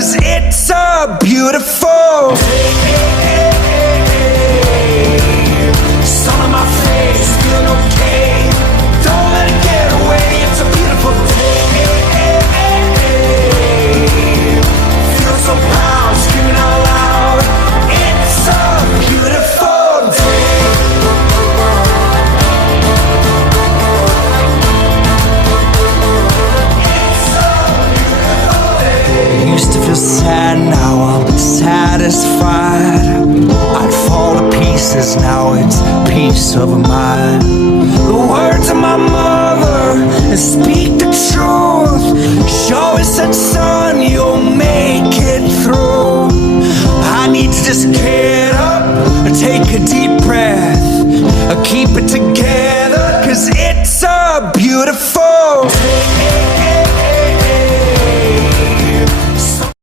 'cause it's a beautiful day. Sun on my face, feeling okay. Don't let it get away. It's a beautiful day. Feel so proud, screaming out loud. It's a beautiful day. It's a beautiful day. Used to feel sad, now I'm satisfied. I'd fall to pieces, now it's peace of mind. The words of my mother speak the truth. She always said, son, you'll